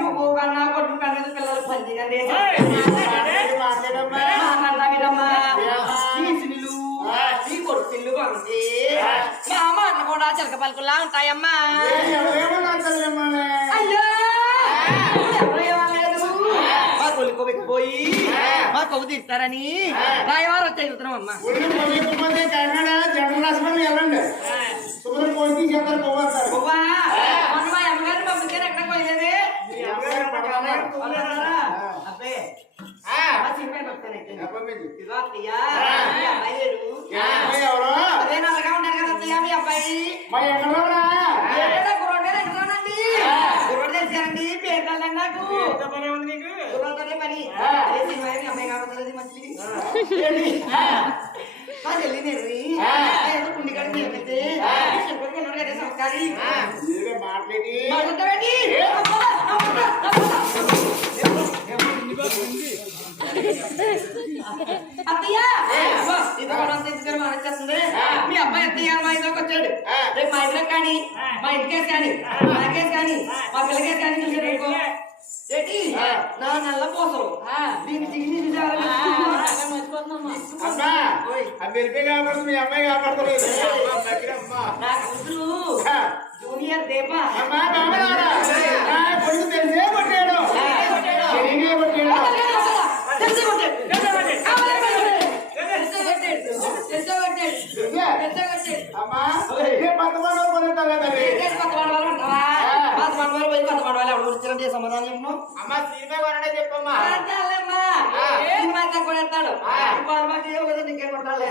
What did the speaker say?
నువ్వు కన్నా కొట్టు కన్నది పిల్లలు పంచిగా కొడుకులు పంచి మా అమ్మ అట్లా కూడా చిలక పలుకులా ఉంటాయమ్మా. అయ్యో మా కొలుకోబెట్టిపోయి మా కొవ్వు తింటారని రాయవారు వచ్చి ఎదుగుతున్నాం అమ్మా. మా అమ్మగారిని పంపించారు ఎక్కడ పోయేది అబ్బే అదే నల్లగా ఉన్నారు కదా అత్తయ్య మీ అబ్బాయి గుర్రం తెలిసారండి పేరు కదండి నాకు గుర్రంతోనే పని అదే సినిమా మీ అమ్మాయి కావద్దు మంచిది మా చెల్లి నెర్రి ఏదో కుండికాడు నేర్పితే ఉన్నాడు కదా సంస్కారి మాట్లాడి అత్తయ్య మానేస్తుంది మీ అబ్బాయి అత్తయ్య మా ఇంట్లోకి వచ్చాడు. రేపు మా ఇంట్లోకి కానీ మా ఇంటికేసి కానీ నాకేసి కానీ మా పిల్లకేసి కానీ చూసాడు ఏంటి నా నల్ల పోసలు దీన్ని చిగిరి నా కూతురు జూనియర్ దేప సమాధానం కొడతాడు నీకే కొట్టాలి